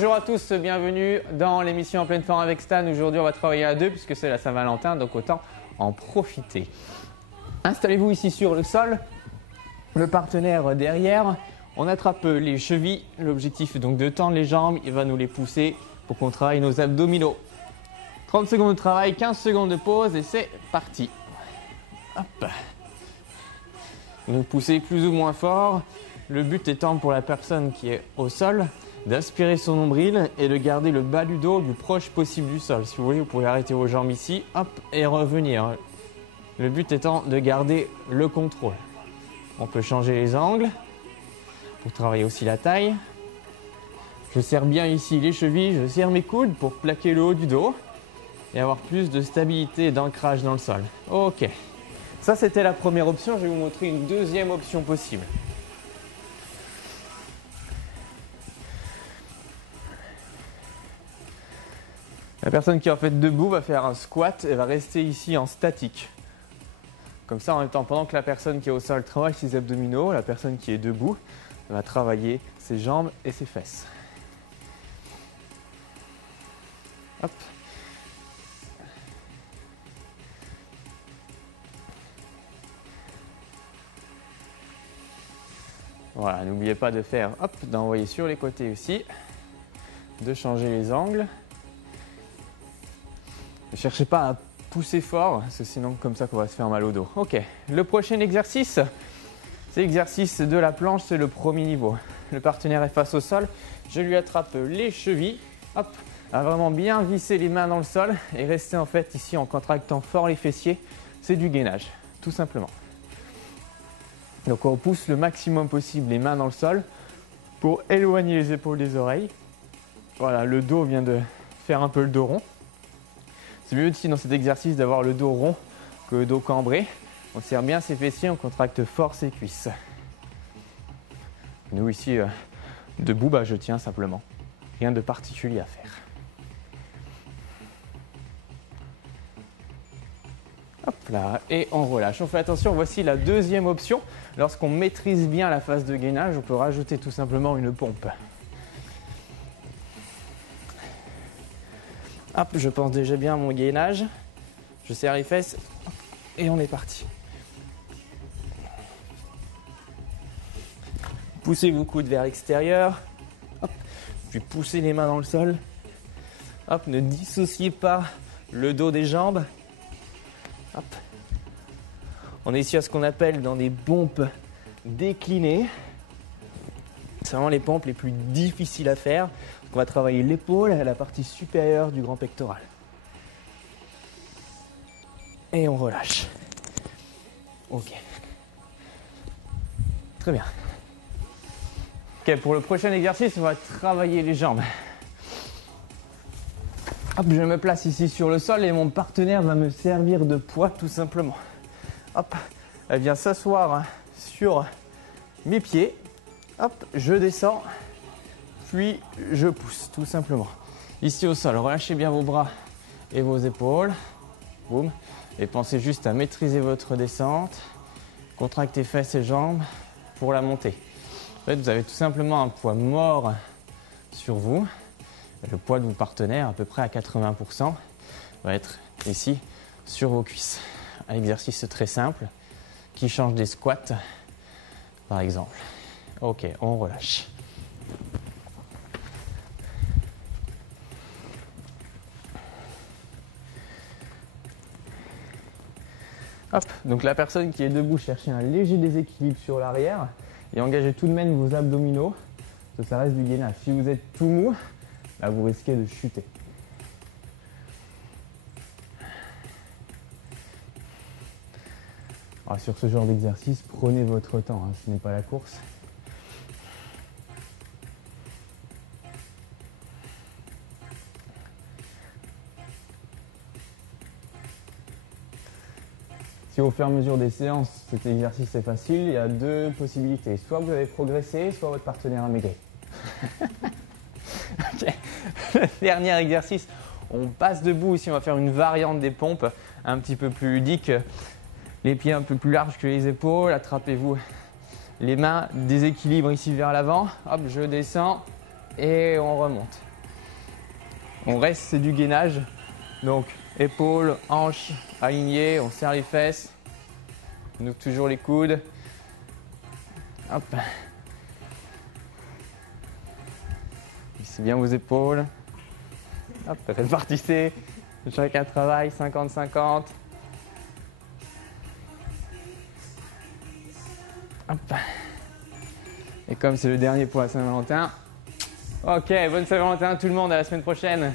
Bonjour à tous, bienvenue dans l'émission En pleine forme avec Stan. Aujourd'hui on va travailler à deux puisque c'est la Saint-Valentin, donc autant en profiter. Installez-vous ici sur le sol, le partenaire derrière, on attrape les chevilles, l'objectif est donc de tendre les jambes, il va nous les pousser pour qu'on travaille nos abdominaux. 30 secondes de travail, 15 secondes de pause et c'est parti. Hop. Nous poussez plus ou moins fort, le but étant pour la personne qui est au sol d'aspirer son nombril et de garder le bas du dos le plus proche possible du sol. Si vous voulez, vous pouvez arrêter vos jambes ici, hop, et revenir. Le but étant de garder le contrôle. On peut changer les angles pour travailler aussi la taille. Je serre bien ici les chevilles, je serre mes coudes pour plaquer le haut du dos et avoir plus de stabilité et d'ancrage dans le sol. Ok, ça c'était la première option, je vais vous montrer une deuxième option possible. La personne qui est en fait debout va faire un squat et va rester ici en statique. Comme ça, en même temps, pendant que la personne qui est au sol travaille ses abdominaux, la personne qui est debout va travailler ses jambes et ses fesses. Hop. Voilà, n'oubliez pas de faire, hop, d'envoyer sur les côtés aussi, de changer les angles. Ne cherchez pas à pousser fort, parce que sinon comme ça qu'on va se faire mal au dos. Ok, le prochain exercice, c'est l'exercice de la planche, c'est le premier niveau. Le partenaire est face au sol, je lui attrape les chevilles, hop, à vraiment bien visser les mains dans le sol et rester en fait ici en contractant fort les fessiers, c'est du gainage, tout simplement. Donc on pousse le maximum possible les mains dans le sol pour éloigner les épaules des oreilles. Voilà, le dos vient de faire un peu le dos rond. C'est mieux aussi dans cet exercice d'avoir le dos rond que le dos cambré. On serre bien ses fessiers, on contracte fort ses cuisses. Nous ici, debout, je tiens simplement. Rien de particulier à faire. Hop là, et on relâche. On fait attention, voici la deuxième option. Lorsqu'on maîtrise bien la phase de gainage, on peut rajouter tout simplement une pompe. Hop, je pense déjà bien à mon gainage. Je serre les fesses et on est parti. Poussez vos coudes vers l'extérieur. Hop, puis poussez les mains dans le sol. Hop, ne dissociez pas le dos des jambes. Hop. On est ici à ce qu'on appelle dans des pompes déclinées. C'est vraiment les pompes les plus difficiles à faire. On va travailler l'épaule à la partie supérieure du grand pectoral. Et on relâche. Ok. Très bien. Ok, pour le prochain exercice, on va travailler les jambes. Hop, je me place ici sur le sol et mon partenaire va me servir de poids tout simplement. Hop, elle vient s'asseoir sur mes pieds. Hop, je descends. Puis je pousse tout simplement. Ici au sol, relâchez bien vos bras et vos épaules. Boum. Et pensez juste à maîtriser votre descente. Contractez fesses et jambes pour la montée. En fait, vous avez tout simplement un poids mort sur vous. Le poids de vos partenaires, à peu près à 80%, va être ici sur vos cuisses. Un exercice très simple qui change des squats, par exemple. Ok, on relâche. Hop, donc la personne qui est debout, cherchez un léger déséquilibre sur l'arrière et engagez tout de même vos abdominaux, parce que ça reste du gainage. Si vous êtes tout mou, là vous risquez de chuter. Alors, sur ce genre d'exercice, prenez votre temps, ce n'est pas la course. Si au fur et à mesure des séances, cet exercice est facile, il y a deux possibilités. Soit vous avez progressé, soit votre partenaire a maigri. Okay. Le dernier exercice, on passe debout. Ici, on va faire une variante des pompes un petit peu plus ludique. Les pieds un peu plus larges que les épaules. Attrapez-vous les mains, déséquilibre ici vers l'avant. Hop, je descends et on remonte. On reste, c'est du gainage. Donc épaules, hanches alignées, on serre les fesses. On ouvre toujours les coudes. Hop. Lissez bien vos épaules. Hop, répartissez. Chacun travaille 50-50. Hop. Et comme c'est le dernier pour la Saint-Valentin. Ok, bonne Saint-Valentin tout le monde, à la semaine prochaine.